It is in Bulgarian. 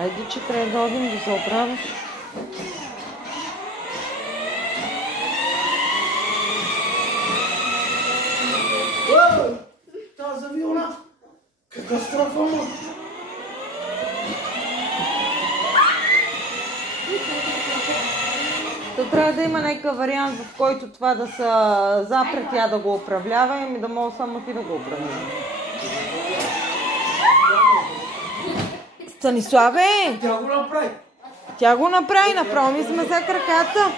Айде, че трябва да одим да се оправиш. Тази авиона! Катастрофа, ма! То трябва да има някакъв вариант, в който това да са запред тя да го управлява и да мога само ти да го управлява. Станиславе! Тя го направи! Тя го направи, направо ми смеса краката.